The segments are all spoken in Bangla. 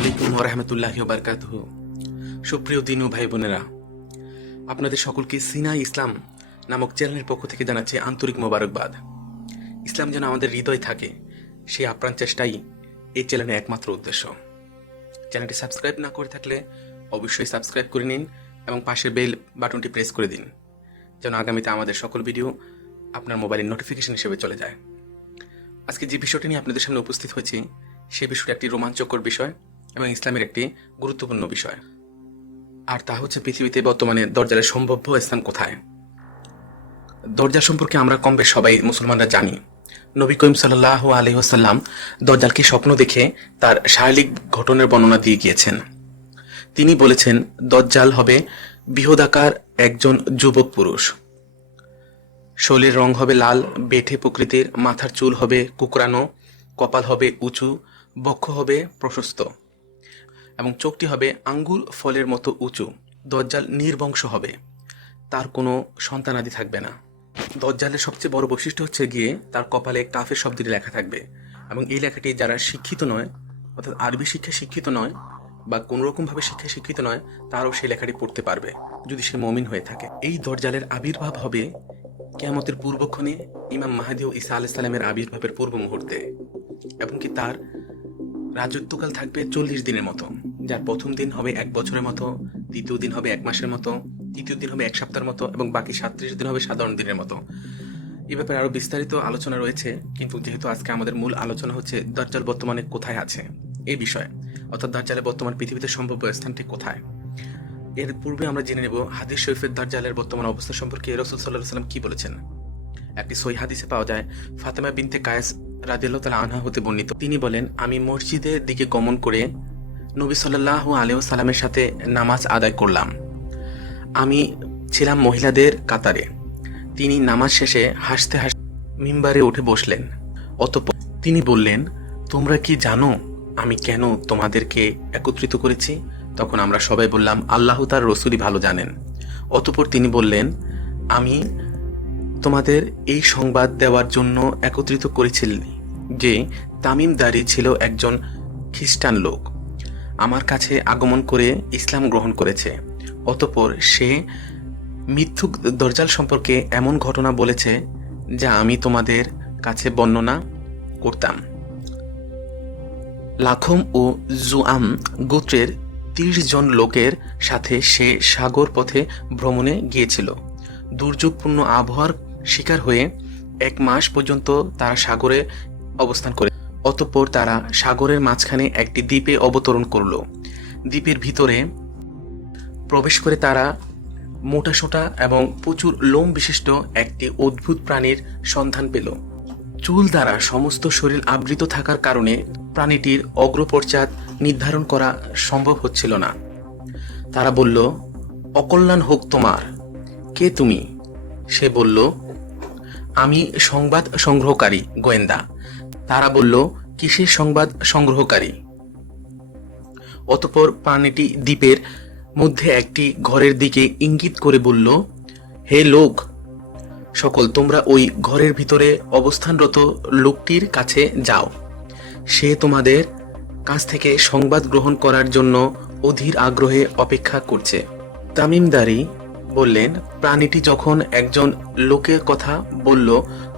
আলাইকুম ওয়া রাহমাতুল্লাহি ওয়া বারাকাতুহু। সুপ্রিয় দিনু ভাই বোনেরা, আপনাদের সকলকে সিনা ইসলাম নামক চ্যানেলের পক্ষ থেকে জানাচ্ছি আন্তরিক মোবারকবাদ। ইসলাম যেন আমাদের হৃদয় থাকে, সেই আপ্রাণ চেষ্টাই এই চ্যানেলের একমাত্র উদ্দেশ্য। চ্যানেলটি সাবস্ক্রাইব না করে থাকলে অবশ্যই সাবস্ক্রাইব করে নিন এবং পাশের বেল বাটনটি প্রেস করে দিন, যেন আগামীতে আমাদের সকল ভিডিও আপনার মোবাইলের নোটিফিকেশন হিসেবে চলে যায়। আজকে যে বিষয়টি নিয়ে আপনাদের সামনে উপস্থিত হয়েছি, সেই বিষয়টি একটি রোমাঞ্চকর বিষয় এবং ইসলামের একটি গুরুত্বপূর্ণ বিষয়, আর তা হচ্ছে পৃথিবীতে বর্তমানে দজ্জালের সম্ভাব্য স্থান কোথায়। দজ্জাল সম্পর্কে আমরা কম বেশ সবাই মুসলমানরা জানি। নবী করিম সাল্লাল্লাহু আলাইহি ওয়াসাল্লাম দজ্জালকে স্বপ্ন দেখে তার শারীরিক গঠনের বর্ণনা দিয়ে গিয়েছেন। তিনি বলেছেন, দজ্জাল হবে বৃহদাকার একজন যুবক পুরুষ, শরীরের রং হবে লাল বেঠে প্রকৃতির, মাথার চুল হবে কুকরানো, কপাল হবে উঁচু, বক্ষ হবে প্রশস্ত এবং চোখটি হবে আঙ্গুল ফলের মতো উঁচু। দজ্জাল নির্বংশ হবে, তার কোনো সন্তানাদি থাকবে না। দজ্জালের সবচেয়ে বড় বৈশিষ্ট্য হচ্ছে গিয়ে তার কপালে কাফের শব্দটি লেখা থাকবে, এবং এই লেখাটি যারা শিক্ষিত নয়, অর্থাৎ আরবি শিক্ষায় শিক্ষিত নয় বা কোনোরকমভাবে শিক্ষায় শিক্ষিত নয়, তারও সেই লেখাটি পড়তে পারবে যদি সে মুমিন হয়ে থাকে। এই দজ্জালের আবির্ভাব হবে কিয়ামতের পূর্বক্ষণে ইমাম মাহদী ও ঈসা আলাইহিস সালামের আবির্ভাবের পূর্ব মুহূর্তে, এবং কি তার রাজত্বকাল থাকবে 40 দিনের মতো, যার প্রথম দিন হবে 1 বছরের মতো, দ্বিতীয় দিন হবে 1 মাসের মতো, তৃতীয় দিন হবে 1 সপ্তাহের মতো এবং বাকি 37 দিন হবে সাধারণ দিনের মতো। এই ব্যাপারে আরো বিস্তারিত আলোচনা রয়েছে, কিন্তু যেহেতু আজকে আমাদের মূল আলোচনা হচ্ছে দাজ্জাল বর্তমানে কোথায় আছে এই বিষয়ে, অর্থাৎ দাজ্জালের বর্তমান পৃথিবীতে সম্ভাব্য স্থানটি কোথায়। এর পূর্বে আমরা জেনে নেব হাদিস শরীফের দাজ্জালের বর্তমান অবস্থা সম্পর্কে রাসূল সাল্লাল্লাহু আলাইহি ওয়াসাল্লাম কি বলেছেন। একটি সহিহ হাদিসে পাওয়া যায়, ফাতেমা বিনতে কায়েস রাদিয়াল্লাহু তাআলা আনহা হতে বর্ণিত, তিনি বলেন, আমি মসজিদের দিকে গমন করে নবী সাল্লাল্লাহু আলাইহি ওয়াসাল্লামের সাথে নামাজ আদায় করলাম। আমি ছিলাম মহিলাদের কাতারে। তিনি নামাজ শেষে হাসতে হাসতে মিম্বারে উঠে বসলেন। অতঃপর তিনি বললেন, তোমরা কি জানো আমি কেন তোমাদেরকে একত্রিত করেছি? তখন আমরা সবাই বললাম, আল্লাহ তার রাসূলই ভালো জানেন। অতঃপর তিনি বললেন, আমি তোমাদের এই সংবাদ দেওয়ার জন্য একত্রিত করেছিলেন যে তামিম দারি ছিল একজন খ্রিস্টান লোক, আমার কাছে আগমন করে ইসলাম গ্রহণ করেছে। অতঃপর সে মিথ্যুক দজ্জাল সম্পর্কে এমন ঘটনা বলেছে যা আমি তোমাদের কাছে বর্ণনা করতাম। লাখম ও জুআম গোত্রের 30 জন লোকের সাথে সে সাগর পথে ভ্রমণে গিয়েছিল। দুর্যোগপূর্ণ আবহাওয়ার শিকার হয়ে 1 মাস পর্যন্ত তারা সাগরে অবস্থান করে। অতঃপর তারা সাগরের মাঝখানে একটি দ্বীপে অবতরণ করল। দ্বীপের ভিতরে প্রবেশ করে তারা মোটাসোটা এবং প্রচুর লোম বিশিষ্ট একটি অদ্ভুত প্রাণীর সন্ধান পেল। চুল দ্বারা সমস্ত শরীর আবৃত থাকার কারণে প্রাণীটির অগ্রপশ্চাৎ নির্ধারণ করা সম্ভব হচ্ছিল না। তারা বলল, অকল্যাণ হোক তোমার, কে তুমি? সে বলল, আমি সংবাদ সংগ্রহকারী গোয়েন্দা। তারা বলল, কিসের সংবাদ সংগ্রহকারী? অতঃপর প্রাণীটি দ্বীপের মধ্যে একটি ঘরের দিকে ইঙ্গিত করে বলল, হে লোক সকল, তোমরা ওই ঘরের ভিতরে অবস্থানরত লোকটির কাছে যাও। সে তোমাদের কাছ থেকে সংবাদ গ্রহণ করার জন্য অধীর আগ্রহে অপেক্ষা করছে। তামিমদারি বললেন, প্রাণীটি যখন একজন লোকের কথা বলল,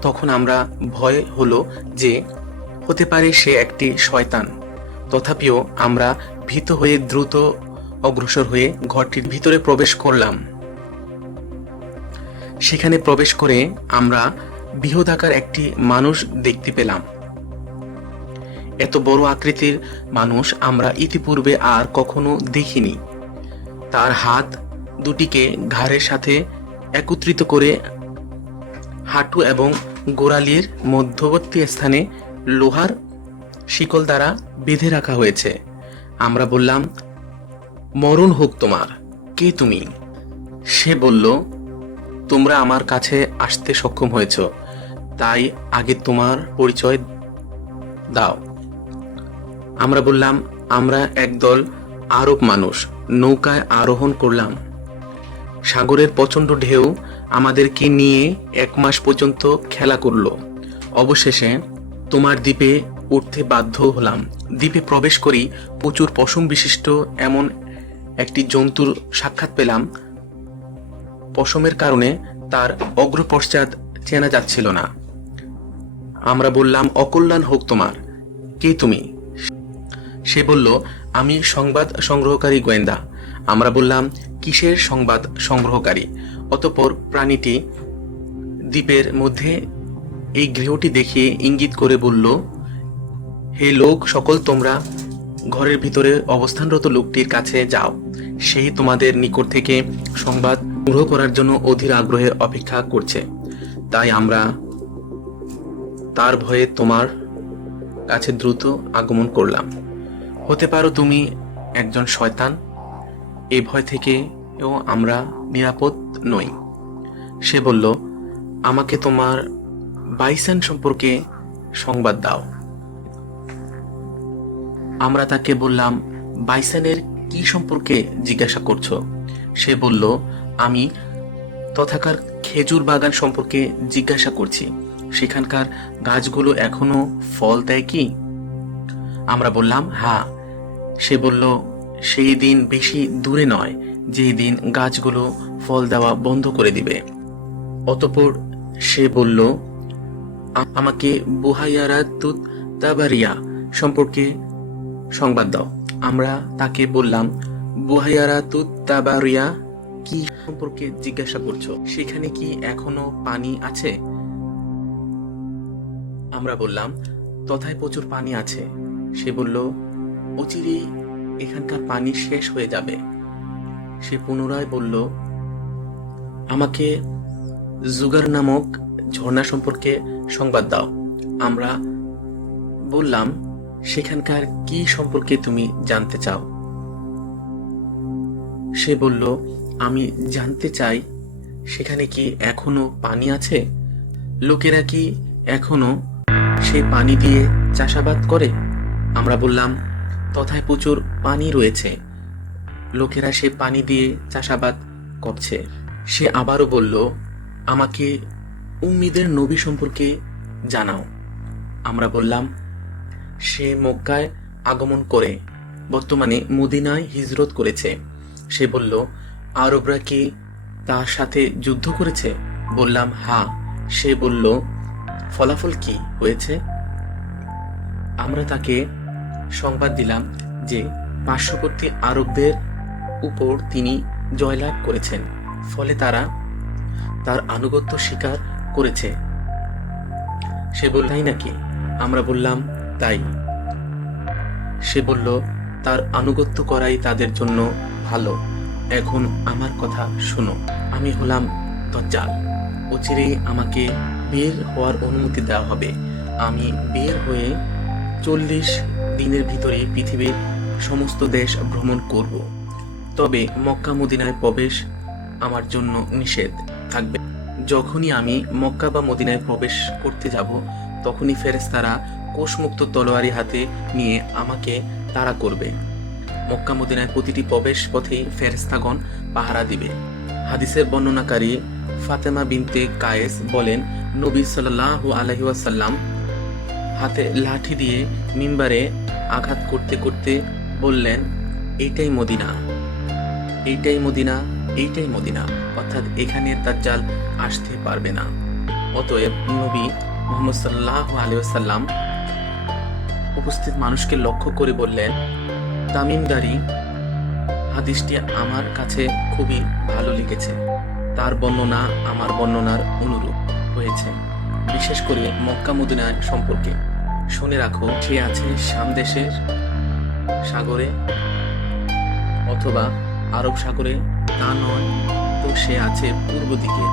তখন আমরা ভয় হলো যে হতে পারে সে একটি শয়তান। তথাপিও আমরা ভীত হয়ে দ্রুত অগ্রসর হয়ে ঘরটির ভিতরে প্রবেশ করলাম। সেখানে প্রবেশ করে আমরা বৃহদাকার একটি মানুষ দেখতে পেলাম। এত বড় আকৃতির মানুষ আমরা ইতিপূর্বে আর কখনো দেখিনি। তার হাত দুটিকে ঘাড়ের সাথে একত্রিত করে হাঁটু এবং গোড়ালির মধ্যবর্তী স্থানে লোহার শিকল দ্বারা বেঁধে রাখা হয়েছে। আমরা বললাম, মরণ হোক তোমার, কে তুমি? সে বলল, তোমরা আমার কাছে আসতে সক্ষম হয়েছ, তাই আগে তোমার পরিচয় দাও। আমরা বললাম, আমরা একদল আরব মানুষ নৌকায় আরোহণ করলাম। সাগরের প্রচণ্ড ঢেউ আমাদেরকে নিয়ে 1 মাস পর্যন্ত খেলা করল। অবশেষে তোমার দ্বীপে উঠতে বাধ্য হলাম। দ্বীপে প্রবেশ করি প্রচুর পশম বিশিষ্ট এমন একটি জন্তুর সাক্ষাৎ পেলাম। পশমের কারণে তার অগ্রপশ্চাৎ চেনা যাচ্ছিল না। আমরা বললাম, অকল্যাণ হোক তোমার, কে তুমি? সে বলল, আমি সংবাদ সংগ্রহকারী গোয়েন্দা। আমরা বললাম, কিসের সংবাদ সংগ্রহকারী? অতঃপর প্রাণীটি দ্বীপের মধ্যে এই গৃহটি দেখিয়ে ইঙ্গিত করে বলল, হে লোক সকল, তোমরা ঘরের ভিতরে অবস্থানরত লোকটির কাছে যাও। সেই তোমাদের নিকট থেকে সংবাদ সংগ্রহ করার জন্য অধীর আগ্রহের অপেক্ষা করছে। তাই আমরা তার ভয়ে তোমার কাছে দ্রুত আগমন করলাম। হতে পারো তুমি একজন শয়তান, এই ভয় থেকেও আমরা নিরাপদ নই। সে বলল, আমাকে তোমার বাইসন সম্পর্কে সংবাদ দাও। আমরা তাকে বললাম, বাইসনের কি সম্পর্কে জিজ্ঞাসা করছো? সে বলল, আমি তথাকার খেজুর বাগান সম্পর্কে জিজ্ঞাসা করছি। সেখানকার গাছগুলো এখনো ফল দেয় কি? আমরা বললাম, হ্যাঁ। সে বলল, সেই দিন বেশি দূরে নয় যে দিন গাছগুলো ফল দেওয়া বন্ধ করে দিবে। অতঃপর সে বলল, আমাকে বুহাইয়ারাতুত তাবারিয়া সম্পর্কে সংবাদ দাও। আমরা তাকে বললাম, বুহাইয়ারাতুত তাবারিয়া কি সম্পর্কে জিজ্ঞাসা করছো? সেখানে কি এখনো পানি আছে? আমরা বললাম, তথায় প্রচুর পানি আছে। সে বলল, অচিরেই এখানকার পানি শেষ হয়ে যাবে। সে পুনরায় বলল, আমাকে জুগার নামক ঝর্ণা সম্পর্কে সংবাদ দাও। আমরা বললাম, সেখানকার কি সম্পর্কে তুমি জানতে চাও? সে বলল, আমি জানতে চাই সেখানে কি এখনো পানি আছে? লোকেরা কি এখনো সে পানি দিয়ে চাষাবাদ করে? আমরা বললাম, তথায় প্রচুর পানি রয়েছে, লোকেরা সে পানি দিয়ে চাষাবাদ করছে। সে আবারও বলল, আমাকে উম্মিদের নবী সম্পর্কে জানাও। আমরা বললাম, সে মক্কায় আগমন করে বর্তমানে মদিনায় হিজরত করেছে। সে বলল, আরবরা কি তার সাথে যুদ্ধ করেছে? বললাম, হ্যাঁ। সে বলল, ফলাফল কি হয়েছে? আমরা তাকে সংবাদ দিলাম যে পার্শ্ববর্তী আরবদের উপর তিনি জয়লাভ করেছেন, ফলে তারা তার আনুগত্য স্বীকার করেছে। সে বলল, তাই নাকি? আমরা বললাম, তাই। সে বলল, তার আনুগত্য করাই তাদের জন্য ভালো। এখন আমার কথা শোনো, আমি হলাম দাজ্জাল। অচিরেই আমাকে বের হওয়ার অনুমতি দেওয়া হবে। আমি বের হয়ে 40 দিনের ভিতরে পৃথিবীর সমস্ত দেশ ভ্রমণ করব। তবে মক্কা মদিনায় প্রবেশ আমার জন্য নিষেধ থাকবে। যখনই আমি মক্কা বা মদিনায় প্রবেশ করতে যাব, তখনই ফেরেশতারা কোষমুক্ত তলোয়ারি হাতে নিয়ে আমাকে তাড়া করবে। মক্কা মদিনায় প্রতিটি প্রবেশ পথেই ফেরেশতাগণ পাহারা দিবে। হাদিসের বর্ণনাকারী ফাতেমা বিনতে কায়েস বলেন, নবী সাল্লাল্লাহু আলাইহি ওয়াসাল্লাম হাতে লাঠি দিয়ে মিম্বারে আঘাত করতে করতে বললেন, এইটাই মদিনা, এইটাই মদিনা, এইটাই মদিনা, অর্থাৎ এখানে দাজ্জাল আসতে পারবে না। অতএব নবী মুহাম্মদ সাল্লাল্লাহু আলাইহি ওয়াসাল্লাম উপস্থিত মানুষকে লক্ষ্য করে বললেন, তামিমদারি হাদিসটি আমার কাছে খুবই ভালো লেগেছে। তার বর্ণনা আমার বর্ণনার অনুরূপ হয়েছে, বিশেষ করে মক্কা মদিনা সম্পর্কে। শুনে রাখো, সে আছে শাম দেশের সাগরে অথবা আরব সাগরে, তা নয় তো সে আছে পূর্ব দিকে,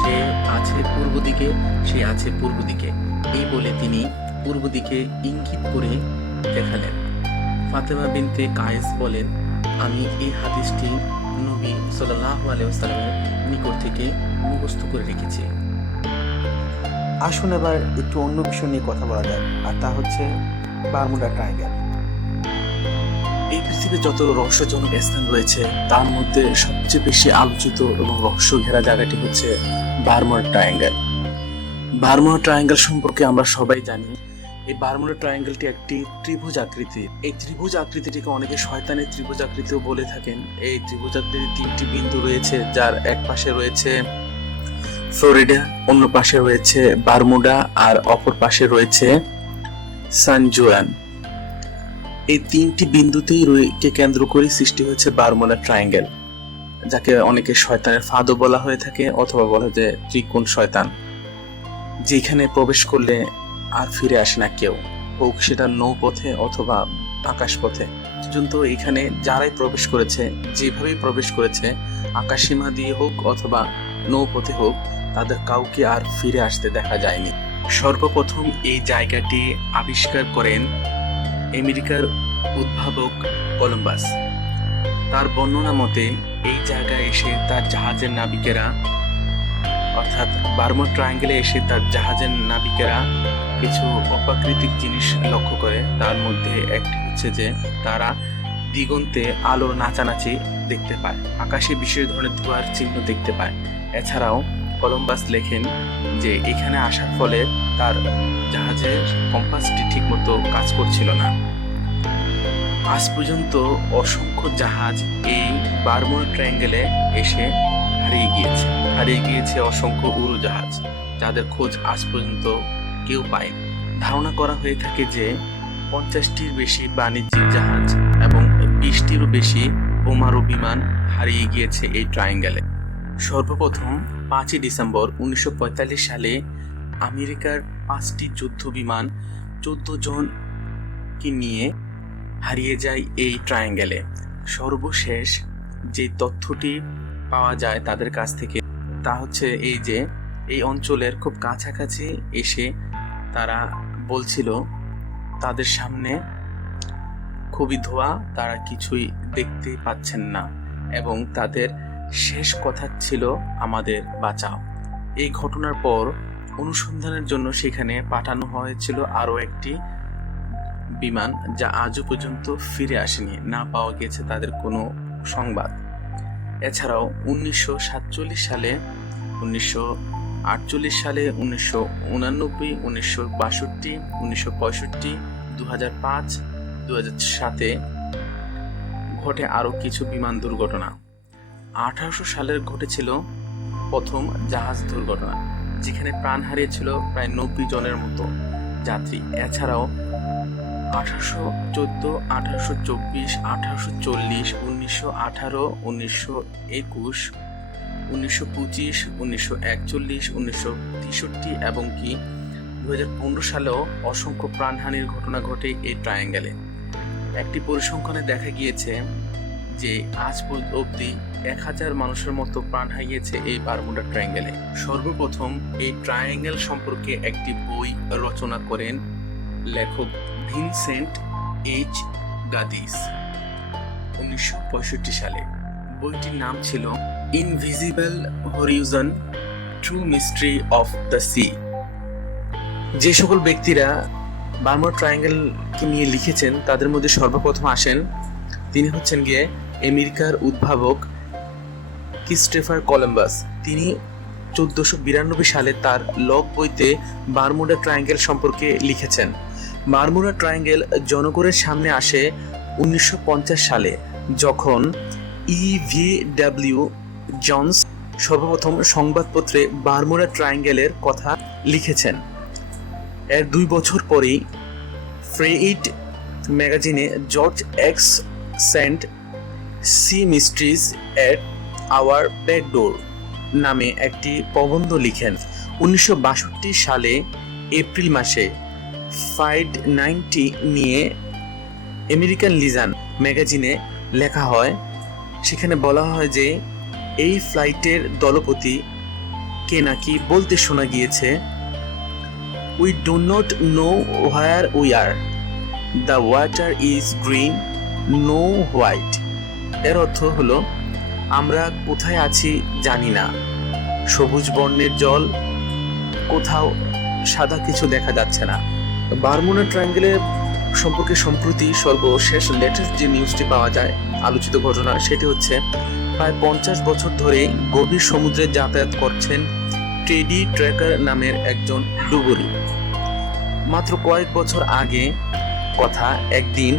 সে আছে পূর্ব দিকে, সে আছে পূর্ব দিকে। এই বলে তিনি পূর্ব দিকে ইঙ্গিত করে দেখালেন। ফাতেমা বিনতে কায়েস বলেন, আমি এই হাদিসটি নবী সাল্লাল্লাহু আলাইহি ওয়াসাল্লামের নিকট থেকে মুখস্থ করে রেখেছি। আসুন এবার একটু অন্য বিষয় নিয়ে কথা বলা যাক, আর তা হচ্ছে বারমুডা ট্রায়াঙ্গেল। এই পৃথিবীর যত রহস্যজনক স্থান রয়েছে, তার মধ্যে সবচেয়ে বেশি আলোচিত এবং রহস্য ঘেরা জায়গাটি হচ্ছে বারমুডা ট্রায়াঙ্গেল। বারমুডা ট্রায়াঙ্গেল সম্পর্কে আমরা সবাই জানি, এই বারমুডা ট্রায়াঙ্গেলটি একটি ত্রিভুজ আকৃতির। এই ত্রিভুজ আকৃতিটিকে অনেকে শয়তানের ত্রিভুজ আকৃতিও বলে থাকেন। এই ত্রিভুজ আকৃতির 3টি বিন্দু রয়েছে, যার এক পাশে রয়েছে ফ্লোরিডা, অন্য পাশে রয়েছে বারমুডা, আর অপর পাশে রয়েছে সান জুয়ান। এই 3টি বিন্দুতেই কে কেন্দ্র করে সৃষ্টি হয়েছে বারমুডা ট্রায়াঙ্গেল, যাকে অনেকে শয়তানের ফাঁদও বলা হয়ে থাকে, অথবা বলা যায় ত্রিকোণ শয়তান, যেখানে প্রবেশ করলে আর ফিরে আসে না কেউ, হোক সেটা নৌপথে অথবা আকাশপথে। পর্যন্ত এখানে যারাই প্রবেশ করেছে, যেভাবেই প্রবেশ করেছে, আকাশসীমা দিয়ে হোক অথবা নৌপথে হোক, তাদের কাউকে আর ফিরে আসতে দেখা যায়নি। সর্বপ্রথম এই জায়গাটি আবিষ্কার করেন আমেরিকার উদ্ভাবক কলম্বাস। তার বর্ণনা মতে এই জায়গায় এসে তার জাহাজের নাবিকেরা, অর্থাৎ বারমুডা ট্রায়াঙ্গেলে এসে তার জাহাজের নাবিকেরা কিছু অপ্রাকৃতিক জিনিস লক্ষ্য করে। তার মধ্যে একটি হচ্ছে যে তারা দিগন্তে আলোর নাচানাচি দেখতে পায়, আকাশে বিশেষ ধরনের ধোঁয়ার চিহ্ন দেখতে পায়। এছাড়াও কলম্বাস লেখেন যে এখানে আসার ফলে তার জাহাজের কম্পাসটি ঠিকমতো কাজ করছিল না। আজ পর্যন্ত অসংখ্য জাহাজ এই বারমুডা ট্রায়াঙ্গেলে এসে হারিয়ে গিয়েছে অসংখ্য উড়োজাহাজ, যাদের খোঁজ আজ পর্যন্ত কেউ পায়নি। ধারণা করা হয়ে থাকে যে 50টির বেশি বাণিজ্যিক জাহাজ এবং 20টিরও বেশি বোমারু বিমান হারিয়ে গিয়েছে এই ট্রায়াঙ্গেলে। সর্বপ্রথম 5ই ডিসেম্বর 1945 সালে আমেরিকার 5টি যুদ্ধ বিমান 14 জনকে নিয়ে হারিয়ে যায় এই ট্রায়াঙ্গেলে। সর্বশেষ যে তথ্যটি পাওয়া যায় তাদের কাছ থেকে, তা হচ্ছে এই যে এই অঞ্চলের খুব কাছাকাছি এসে তারা বলছিল তাদের সামনে খুবই ধোঁয়া, তারা কিছুই দেখতে পাচ্ছেন না, এবং তাদের শেষ কথা ছিল আমাদের বাঁচাও। এই ঘটনার পর অনুসন্ধানের জন্য সেখানে পাঠানো হয়েছিল আরও একটি বিমান, যা আজও পর্যন্ত ফিরে আসেনি, না পাওয়া গেছে তাদের কোনো সংবাদ। এছাড়াও 1947 সালে, 1948 সালে, 1989, 1962, 1965, 2005, 2007 ঘটে আরও কিছু বিমান দুর্ঘটনা। 1800 সালের ঘটেছিল প্রথম জাহাজ দুর্ঘটনা, যেখানে প্রাণ হারিয়েছিল প্রায় 90 জনের মতো যাত্রী। এছাড়াও 1814, 1824, 1840, 1918, 1921, 1925, 1941, 1963 এবং কি 2015 সালেও অসংখ্য প্রাণহানির ঘটনা ঘটে এই ট্রায়াঙ্গেলে। একটি পরিসংখ্যানে দেখা গিয়েছে যে আজ অবধি 1000 মানুষের মতো প্রাণ হারিয়েছে এই বারমুডা ট্রায়াঙ্গেলে। সর্বপ্রথম এই ট্রায়াঙ্গেল সম্পর্কে একটি বই রচনা করেন লেখক ভিনসেন্ট এইচ গাদিস 1965 সালে। বইটির নাম ছিল invisible Harijan, true mystery of the sea. যে সকল ব্যক্তিরা বারমুডা ট্রায়াঙ্গেলকে নিয়ে লিখেছেন তাদের মধ্যে সর্বপ্রথম আসেন, তিনি হচ্ছেন গিয়ে আমেরিকার উদ্ভাবক ক্রিস্টোফার কলম্বাস। তিনি 1492 সালে তার লগ বইতে বারমুডা ট্রায়াঙ্গেল সম্পর্কে লিখেছেন। বারমুডা ট্রায়াঙ্গেল জনগণের সামনে আসে 1950 সালে, যখন E.V.W. জনস সর্বপ্রথম সংবাদপত্রে বারমুডা ট্রায়াঙ্গেলের কথা লিখেছেন। এর 2 বছর পরেই ফ্রেইট ম্যাগাজিনে জর্জ এক্স সেন্ট sea mysteries at our backdoor নামে একটি প্রবন্ধ লিখেন। 1962 সালে এপ্রিল মাসে ফ্লাইট 90 নিয়ে আমেরিকান লিজান ম্যাগাজিনে লেখা হয়। সেখানে বলা হয় যে এই ফ্লাইটের দলপতি কে নাকি বলতে শোনা গিয়েছে, we do not know where we are, the water is green, no white. এর অর্থ হলো আমরা কোথায় আছি জানি না, সবুজ বর্ণের জল, কোথাও সাদা কিছু দেখা যাচ্ছে না। বারমুডা ট্রায়াঙ্গেলের সম্পর্কে সম্প্রতি সর্বশেষ লেটেস্ট যে নিউজটি পাওয়া যায়, আলোচিত ঘটনা, সেটি হচ্ছে প্রায় 50 বছর ধরে গভীর সমুদ্রে যাতায়াত করছেন টেডি ট্রেকার নামের একজন ডুবুরি। মাত্র কয়েক বছর আগে কথা, একদিন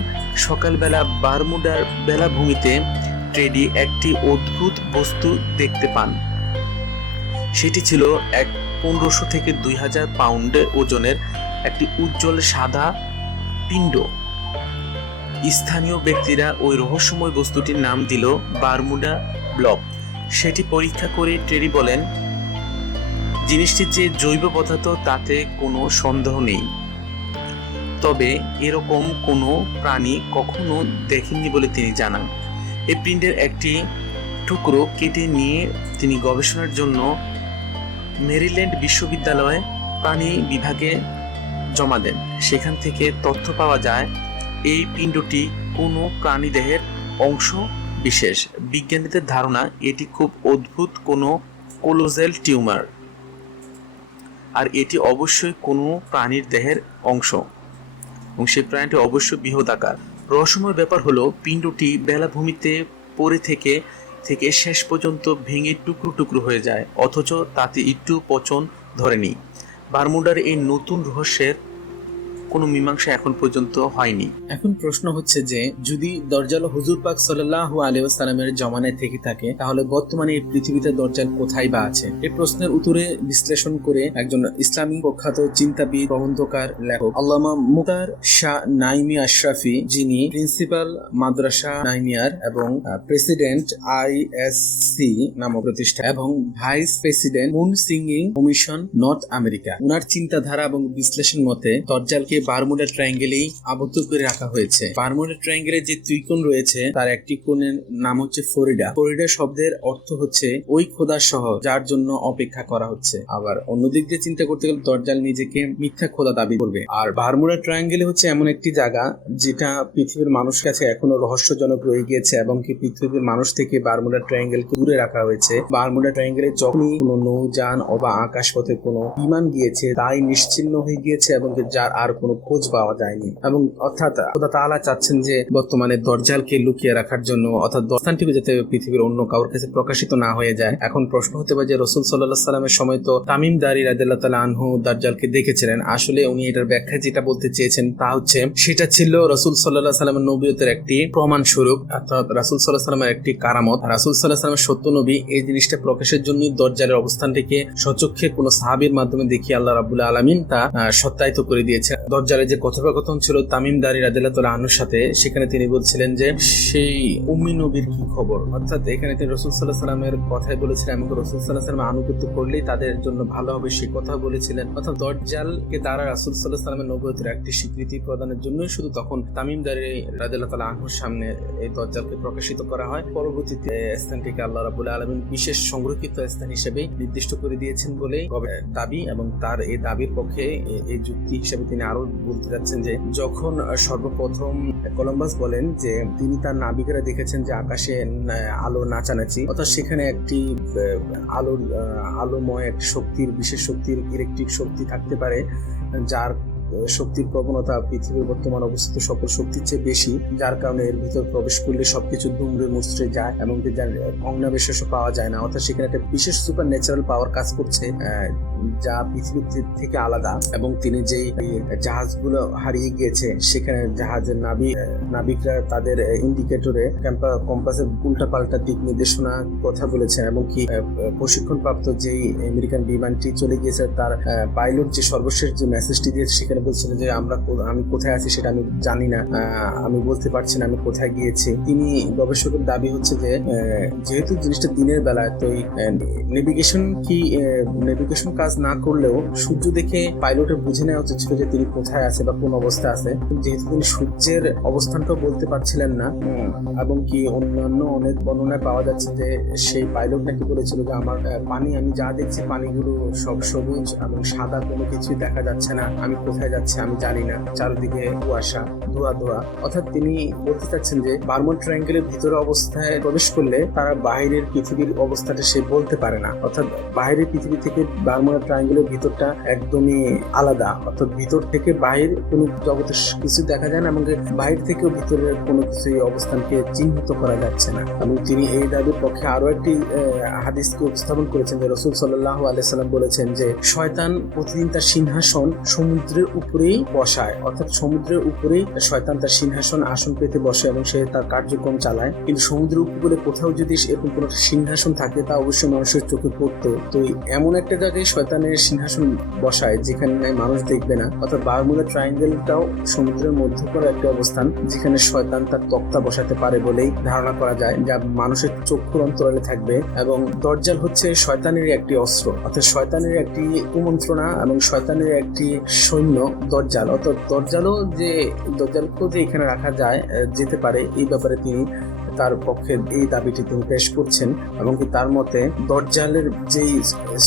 সকালবেলা বারমুডার বেলাভূমিতে টেডি একটি অদ্ভুত বস্তু দেখতে পান। সেটি ছিল 1500 থেকে 2000 পাউন্ড ওজনের একটি উজ্জ্বল সাদা পিণ্ড। স্থানীয় ব্যক্তিরা ওই রহস্যময় বস্তুটির নাম দিল বারমুডা ব্লব। সেটি পরীক্ষা করে টেডি বলেন, জিনিসটি যে জৈব পদার্থ তাতে কোনো সন্দেহ নেই, তবে এরকম কোনো প্রাণী কখনো দেখেননি বলে তিনি জানান। এই পিণ্ডের একটি টুকরো কেটে নিয়ে তিনি গবেষণার জন্য মেরিল্যান্ড বিশ্ববিদ্যালয়ে প্রাণী বিভাগে জমা দেন। সেখান থেকে তথ্য পাওয়া যায় এই পিণ্ডটি কোনো প্রাণীদেহের অংশ বিশেষ। বিজ্ঞানীদের ধারণা এটি খুব অদ্ভুত কোনো কোলোজাল টিউমার, আর এটি অবশ্যই কোনো প্রাণীর দেহের অংশ এবং সেই প্রাণীটি অবশ্যই বৃহদাকার। রহস্যময় ব্যাপার হলো পিণ্ডটি বেলাভূমিতে পড়ে থেকে শেষ পর্যন্ত ভেঙে টুকরো টুকরো হয়ে যায়, অথচ তাতে একটু পচন ধরেনি। বারমুডার এই নতুন রহস্যের কোনো মীমাংসা এখন পর্যন্ত হয়নি। এখন প্রশ্ন হচ্ছে যে যদি দজ্জাল হুজুর পাক সাল্লাল্লাহু আলাইহি ওয়াসাল্লামের জমানায় থেকে থাকে, তাহলে বর্তমানে এই পৃথিবীতে দজ্জাল কোথায় বা আছে? এই প্রশ্নের উত্তরে বিশ্লেষণ করে একজন ইসলামী প্রখ্যাত চিন্তাবিদ, প্রবন্ধকার, লেখক আল্লামা মুখতার শাহ নাইমি আশরাফি, যিনি প্রিন্সিপাল মাদ্রাসা নাইমিয়ার এবং প্রেসিডেন্ট ISC নামক প্রতিষ্ঠান এবং ভাইস প্রেসিডেন্ট মুন সিঙ্গিং কমিশন নর্থ আমেরিকা, ওনার চিন্তাধারা এবং বিশ্লেষণ মতে দজ্জালকে বারমুডা ট্রায়াঙ্গেলেই আবদ্ধ করে রাখা হয়েছে। বারমুডা ট্রায়াঙ্গেলের যে দুই কোণ রয়েছে তার একটি কোণের নাম হচ্ছে ফ্লোরিডা। ফ্লোরিডা শব্দের অর্থ হচ্ছে ওই খোদার শহর যার জন্য অপেক্ষা করা হচ্ছে। আবার অন্যদিক দিয়ে চিন্তা করতে গেলে দজ্জাল নিজেকে মিথ্যা খোদা দাবি করবে। আর বারমুডা ট্রায়াঙ্গেলে হচ্ছে এমন একটি জায়গা যেটা পৃথিবীর মানুষের কাছে এখনো রহস্যজনক রয়ে গিয়েছে এবং কি পৃথিবীর মানুষ থেকে বারমুডা ট্রায়াঙ্গেলকে দূরে রাখা হয়েছে। বারমুডা ট্রায়াঙ্গেলে যখনই কোনো নৌযান অথবা আকাশপথে কোনো বিমান গিয়েছে তাই নিশ্চিহ্ন হয়ে গিয়েছে এবং যার আর কোনো খোঁজ পাওয়া যায়নি। এবং অর্থাৎ খোদা তাআলা চাচ্ছেন যে বর্তমানে দজ্জালকে লুকিয়ে রাখার জন্য, অর্থাৎ স্থানটিকে যাতে পৃথিবীর অন্য কারোর কাছে প্রকাশিত না হয়ে যায়। এখন প্রশ্ন হতে পারে যে রাসূল সাল্লাল্লাহু আলাইহি সাল্লামের সময় তো তামিম দারি রাদিয়াল্লাহু তাআলা আনহু দজ্জালকে দেখেছিলেন। আসলে উনি এটার ব্যাখ্যায় যেটা বলতে চেয়েছেন তা হচ্ছে সেটা ছিল রাসূল সাল্লাল্লাহু আলাইহি সাল্লামের নবুয়তের একটি প্রমাণ স্বরূপ, অর্থাৎ রাসূল সাল্লাল্লাহু আলাইহি সাল্লামের একটি কারামত। রাসূল সাল্লাল্লাহু আলাইহি সাল্লামের সত্য নবী এই জিনিসটা প্রকাশের জন্য দজ্জালের অবস্থানটিকে স্বচক্ষে কোনো সাহাবীর মাধ্যমে দেখিয়ে আল্লাহ রাব্বুল আলামিন তা সত্যায়িত করে দিয়েছে। দজ্জালের যে কথোপকথন ছিল তামিম দারি রাদিয়াল্লাহু তাআলা আনহুর সাথে, সেখানে তিনি বলছিলেন যে সেই উম্মি নবীর কি খবর, অর্থাৎ এখানে তিনি রাসূল সাল্লাল্লাহু আলাইহি সাল্লামের কথাই বলেছিলেন এবং রাসূল সাল্লাল্লাহু আলাইহি সাল্লাম আনুগত্য করলেই তাদের জন্য ভালো হবে সেই কথা বলেছিলেন। অর্থাৎ দজ্জালকে তারা রাসূল সাল্লাল্লাহু আলাইহি সাল্লামের নবুয়তের একটি স্বীকৃতি প্রদানের জন্যই শুধু তখন তামিম দারি রাদিয়াল্লাহু তাআলা আনহুর সামনে এই দজ্জালকে প্রকাশিত করা হয়। পরবর্তীতে স্থানটিকে আল্লাহ রাব্বুল আলামিন বিশেষ সংরক্ষিত স্থান হিসেবে নির্দিষ্ট করে দিয়েছেন বলেই দাবি, এবং তার এই দাবির পক্ষে এই যুক্তি হিসেবে তিনি আরো বলতে যাচ্ছেন যে যখন সর্বপ্রথম কলম্বাস বলেন যে তিনি তার নাবিকেরা দেখেছেন যে আকাশে আলো নাচানাচি, অর্থাৎ সেখানে একটি আলোময় একটি শক্তির, বিশেষ শক্তির, ইলেকট্রিক শক্তি থাকতে পারে যার শক্তির প্রবণতা পৃথিবীর বর্তমান অবস্থিত সকল শক্তির চেয়ে বেশি, যার কারণে এর ভিতর প্রবেশ করলে সবকিছু দুমড়ে মুচড়ে যায় এবং যার ভগ্নাবশেষও পাওয়া যায় না। অর্থাৎ সেখানে একটা বিশেষ সুপার ন্যাচারাল পাওয়ার কাজ করছে যা পৃথিবীর থেকে আলাদা। এবং তিনি যেই জাহাজগুলো হারিয়ে গিয়েছে সেখানে জাহাজের নাবিকরা তাদের ইন্ডিকেটরে কম্পাসের উল্টা পাল্টা দিক নির্দেশনা কথা বলেছেন, এবং কি প্রশিক্ষণপ্রাপ্ত যেই আমেরিকান বিমানটি চলে গিয়েছে তার পাইলট যে সর্বশেষ যে মেসেজটি দিয়েছে সেখানে বলছিলেন যে আমি কোথায় আছি সেটা আমি জানি না, আমি বলতে পারছি না আমি কোথায় গিয়েছি। তিনি গবেষকের দাবি হচ্ছে যে যেহেতু জিনিসটা দিনের বেলা, তো নেভিগেশন কাজ না করলেও সূর্য দেখে পাইলটের বুঝে নেওয়া উচিত ছিল যে তিনি কোথায় আছে বা কোন অবস্থায় আছে। যেহেতু তিনি সূর্যের অবস্থানটাও বলতে পারছিলেন না, এবং কি অন্যান্য অনেক বর্ণনায় পাওয়া যাচ্ছে যে সেই পাইলট নাকি বলেছিল যে আমার পানি, আমি যা দেখছি পানিগুলো সব সবুজ এবং সাদা, কোনো কিছুই দেখা যাচ্ছে না, আমি কোথায় যাচ্ছে আমি জানি না, চারদিকে কুয়াশা, ধোয়া। অর্থাৎ তিনি বলতে চাচ্ছেন যে বারমুডা ট্রায়াঙ্গেলের ভিতরে অবস্থায় প্রবেশ করলে তারা বাহিরের পৃথিবীর অবস্থাটা সে বলতে পারে না। অর্থাৎ বাহিরের পৃথিবী থেকে বারমুডা ট্রায়াঙ্গেলের ভিতরটা একদমই আলাদা, অর্থাৎ ভিতর থেকে বাহির কোনো জগতে কিছু দেখা যায় না এবং বাহির থেকেও ভিতরের কোনো কিছু অবস্থানকে চিহ্নিত করা যাচ্ছে না। এবং তিনি এই দাবির পক্ষে আরো একটি হাদিসকে উপস্থাপন করেছেন যে রাসূল সাল্লাল্লাহু আলাইহি সাল্লাম বলেছেন যে শয়তান প্রতিদিন তার সিংহাসন সমুদ্রের উপরেই বসায়, অর্থাৎ সমুদ্রের উপরেই শয়তান তার সিংহাসন আসন পেতে বসে এবং সে তার কার্যক্রম চালায়। কিন্তু সমুদ্রের উপকূলে কোথাও যদি এরকম কোনো সিংহাসন থাকে তা অবশ্যই মানুষের চোখে পড়তো। তো এমন একটা জায়গায় শয়তানের সিংহাসন বসায় যেখানে মানুষ দেখবে না, অর্থাৎ বারমুডা ট্রায়াঙ্গেলটাও সমুদ্রের মধ্যকার একটা অবস্থান যেখানে শয়তান তার তক্তা বসাতে পারে বলেই ধারণা করা যায়, যা মানুষের চক্ষুর অন্তরালে থাকবে। এবং দজ্জাল হচ্ছে শয়তানের একটি অস্ত্র, অর্থাৎ শয়তানের একটি কুমন্ত্রণা এবং শয়তানের একটি সৈন্য দজ্জাল। অর্থাৎ দজ্জালকেও যে এখানে রাখা যায় যেতে পারে, এই ব্যাপারে তিনি তার পক্ষে এই দাবিটি তিনি পেশ করছেন। এবং কি তার মতে দজ্জালের যেই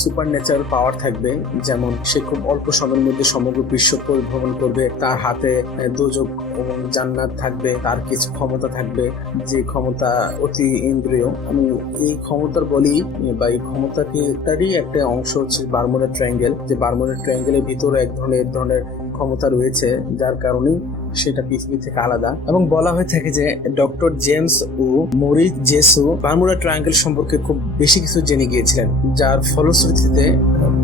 সুপার ন্যাচারাল পাওয়ার থাকবে, যেমন সে খুব অল্প সময়ের মধ্যে সমগ্র বিশ্ব পরিভ্রমণ করবে, তার হাতে দোজখ এবং জান্নাত থাকবে, তার কিছু ক্ষমতা থাকবে যে ক্ষমতা অতি ইন্দ্রিয়। এবং এই ক্ষমতার বলি বা এই ক্ষমতারই একটা অংশ হচ্ছে বারমুডা ট্রায়াঙ্গেল, যে বারমুডা ট্রায়াঙ্গেলের ভিতরে এক ধরনের ক্ষমতা রয়েছে যার কারণেই সেটা পৃথিবী থেকে আলাদা। এবং বলা হয়ে থাকে যে ডক্টর জেমস ও মরিস জেসু বারমুডা ট্রায়াঙ্গেল সম্পর্কে খুব বেশি কিছু জেনে গিয়েছিলেন, যার ফলশ্রুতিতে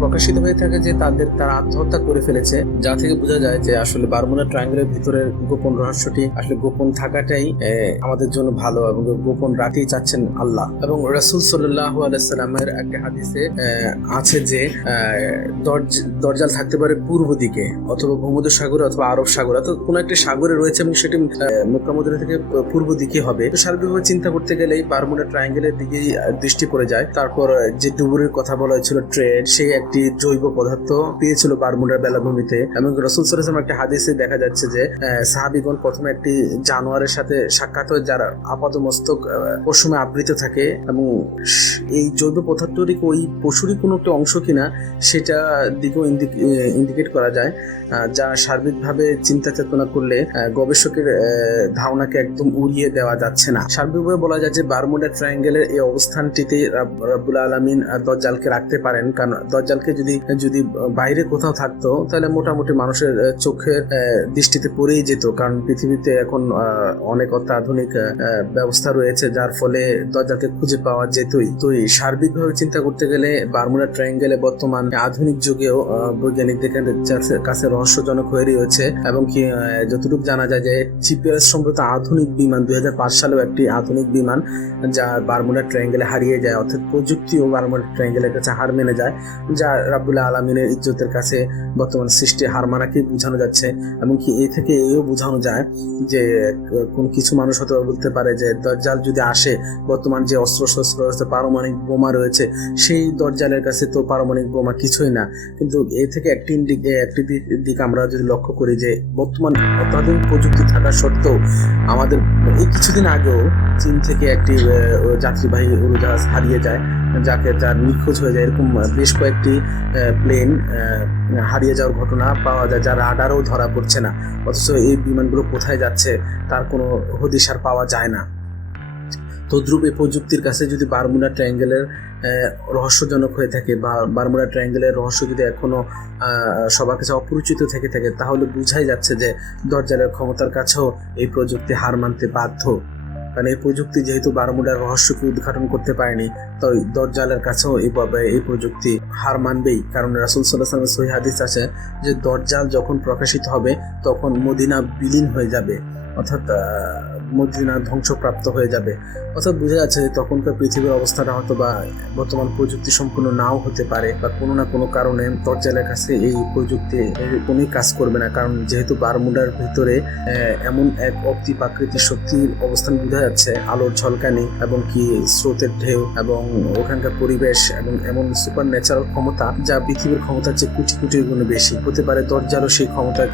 প্রকাশিত হয়ে থাকে যে তারা আত্মহত্যা করে ফেলেছে, যা থেকে বোঝা যায় যে আসলে বারমুডা ট্রায়াঙ্গেলের ভিতরের গোপন রহস্যটি আসলে গোপন থাকাটাই আমাদের জন্য ভালো, এবং গোপন রাখতেই চাচ্ছেন আল্লাহ। এবং রাসূল সাল্লাল্লাহু আলাইহি সাল্লামের একটা হাদিসে আছে যে দজ্জাল থাকতে পারে পূর্ব দিকে, অথবা ভূমধ্যসাগর অথবা আরব সাগর, অথবা কোনো একটা সাগরে রয়েছে এবং সেটি মক্কা মদিনা থেকে পূর্ব দিকে হবে। তো সার্বিকভাবে চিন্তা করতে গেলে বারমুডা ট্রায়াঙ্গেলের দিকেই দৃষ্টি পড়ে যায়। তারপর যে ডুবুরির কথা বলা হয়েছিল ট্রেড, সেই একটি জৈব পদার্থ পেয়েছিল বারমুডার বেলাভূমিতে। এবং রাসূল সাল্লাল্লাহু আলাইহি ওয়াসাল্লাম একটা হাদিসে দেখা যাচ্ছে যে সাহাবীগণ প্রথমে একটি জানোয়ারের সাথে সাক্ষাৎ হয় যার আপাদমস্তক পশমে আবৃত থাকে, এবং এই জৈব পদার্থটি ওই পশুরই কোনো একটা অংশ কিনা সেটা দিকেও ইন্ডিকেট করা যায়, যা সার্বিকভাবে চিন্তা চেতনা করলে গবেষকের ধারণাকে একদম উড়িয়ে দেওয়া যাচ্ছে না। সার্বিকভাবে বলা যায় যে বারমুডা ট্রায়াঙ্গেলের এই অবস্থানটিতে রব্বুল আলামিন দজ্জালকে রাখতে পারেন, কারণ দজ্জালকে যদি বাইরে কোথাও থাকতো তাহলে মোটামুটি মানুষের চোখের দৃষ্টিতে পড়েই যেত, কারণ পৃথিবীতে এখন অনেক অত্যাধুনিক ব্যবস্থা রয়েছে যার ফলে দজ্জালকে খুঁজে পাওয়া যেতই। তো সার্বিকভাবে চিন্তা করতে গেলে বারমুডা ট্রায়াঙ্গেলে বর্তমান আধুনিক যুগেও বৈজ্ঞানিকদের কাছে রহস্যজনক হয়ে রয়েছে। এবং কি যতটুকু জানা যায় যে জিপিএস সম্পর্কিত আধুনিক বিমান 2005 সালেও একটি আধুনিক বিমান যা বারমুডা ট্রায়াঙ্গেলে হারিয়ে যায়, অর্থাৎ প্রযুক্তিও বারমুডা ট্রায়াঙ্গেলের কাছে হার মেনে যায়, যা রাব্বুল আলামিনের ইজ্জতের কাছে বর্তমান সৃষ্টি হার মানাকে বোঝানো যাচ্ছে। এবং কি এই থেকে এও বোঝানো যায় যে কোন কিছু মানুষ হয়তো বলতে পারে যে দজ্জাল যদি আসে, বর্তমান যে অস্ত্র পারমাণবিক বোমা রয়েছে সেই দজ্জালের কাছে তো পারমাণবিক বোমা কিছুই না। কিন্তু এ থেকে একটি দিক আমরা যদি লক্ষ্য করি যে বর্তমান অত্যাধুনিক প্রযুক্তি থাকা সত্ত্বেও আমাদের এই কিছুদিন আগেও চীন থেকে একটি যাত্রীবাহী উড়োজাহাজ হারিয়ে যায়, যার নিখোঁজ হয়ে যায়। এরকম বেশ কয়েকটি প্লেন হারিয়ে যাওয়ার ঘটনা পাওয়া যায়, যার রাডারও ধরা পড়ছে না, অথচ এই বিমানগুলো কোথায় যাচ্ছে তার কোনো হদিশার পাওয়া যায় না। তদ্রুপ এই প্রযুক্তির কাছে যদি বারমুডা ট্রায়াঙ্গেলের রহস্যজনক হয়ে থাকে বা বারমুডা ট্রায়াঙ্গেলের রহস্য যদি এখনো সবার কাছে অপরিচিত থেকে থাকে, তাহলে বোঝাই যাচ্ছে যে দজ্জালের ক্ষমতার কাছেও এই প্রযুক্তি হার মানতে বাধ্য। কারণ এই প্রযুক্তি যেহেতু বারমুডার রহস্যকে উদ্ঘাটন করতে পারেনি, তো দজ্জালের কাছেও এই প্রযুক্তি হার মানবেই। কারণ রাসূল সাল্লাল্লাহু আলাইহি ওয়াসাল্লামের সহিহ হাদিস আছে যে দজ্জাল যখন প্রকাশিত হবে তখন মদিনা বিলীন হয়ে যাবে, অর্থাৎ মদিনা ধ্বংসপ্রাপ্ত হয়ে যাবে। অর্থাৎ বোঝা যাচ্ছে যে তখনকার পৃথিবীর অবস্থাটা হয়তো বা বর্তমান প্রযুক্তি সম্পূর্ণ নাও হতে পারে, বা কোনো না কোনো কারণে দজ্জালের কাছে এই প্রযুক্তি কোনোই কাজ করবে না। কারণ যেহেতু বারমুডার ভিতরে এমন এক অতিপ্রাকৃতিক শক্তির অবস্থান বোঝা যাচ্ছে, আলোর ঝলকানি এবং কি স্রোতের ঢেউ এবং ওখানকার পরিবেশ এবং এমন সুপার ন্যাচারাল ক্ষমতা যা পৃথিবীর ক্ষমতার চেয়ে কোটি কোটি গুণে বেশি হতে পারে। দজ্জালও সেই ক্ষমতায়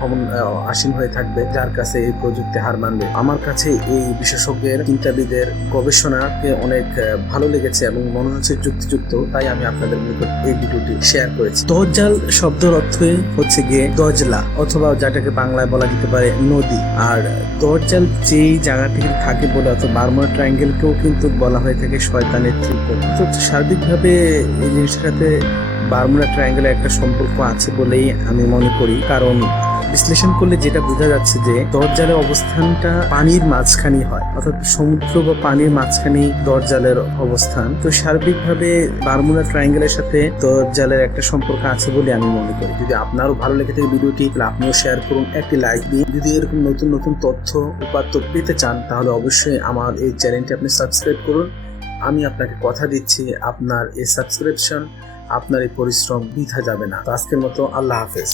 আসীন হয়ে থাকবে, যার কাছে এই প্রযুক্তি হার মানবে। আমার কাছে এই বিশেষজ্ঞের চিন্তাবিদের গবেষণাকে অনেক ভালো লেগেছে এবং মনে হচ্ছে যুক্তিযুক্ত, তাই আমি আপনাদের নিকট এই ভিডিওটি শেয়ার করেছি। দজ্জাল শব্দের অর্থ হচ্ছে গিয়ে দজলা, অথবা যেটাকে বাংলায় বলা যেতে পারে নদী। আর দজ্জাল যেই জায়গাটিতে থাকে বলে অথবা বারমুডা ট্রায়াঙ্গেলকেও কিন্তু বলা হয়ে থাকে শয়তানের ত্রিকোণ। তো সার্বিকভাবে এই জিনিসটার সাথে বারমুডা ট্রায়াঙ্গেলের একটা সম্পর্ক আছে বলেই আমি মনে করি, কারণ বিশ্লেষণ করলে যেটা বোঝা যাচ্ছে যে দরজালের অবস্থানটা পানির মাঝখানে হয়, অর্থাৎ সমুদ্র বা পানির মাঝখানে দরজালের অবস্থান। তো সার্বিকভাবে বারমুডা ট্রায়াঙ্গেলের সাথে দরজালের একটা সম্পর্ক আছে বলে আমি মনে করি। যদি আপনারও ভালো লেগে থাকে ভিডিওটি, তাহলে আপনিও শেয়ার করুন, একটি লাইক দিন। যদি এরকম নতুন নতুন তথ্য উপাত্ত পেতে চান তাহলে অবশ্যই আমার এই চ্যানেলটি আপনি সাবস্ক্রাইব করুন। আমি আপনাকে কথা দিচ্ছি, আপনার এই সাবস্ক্রিপশন, আপনার এই পরিশ্রম বৃথা যাবে না। তো আজকের মতো আল্লাহ হাফেজ।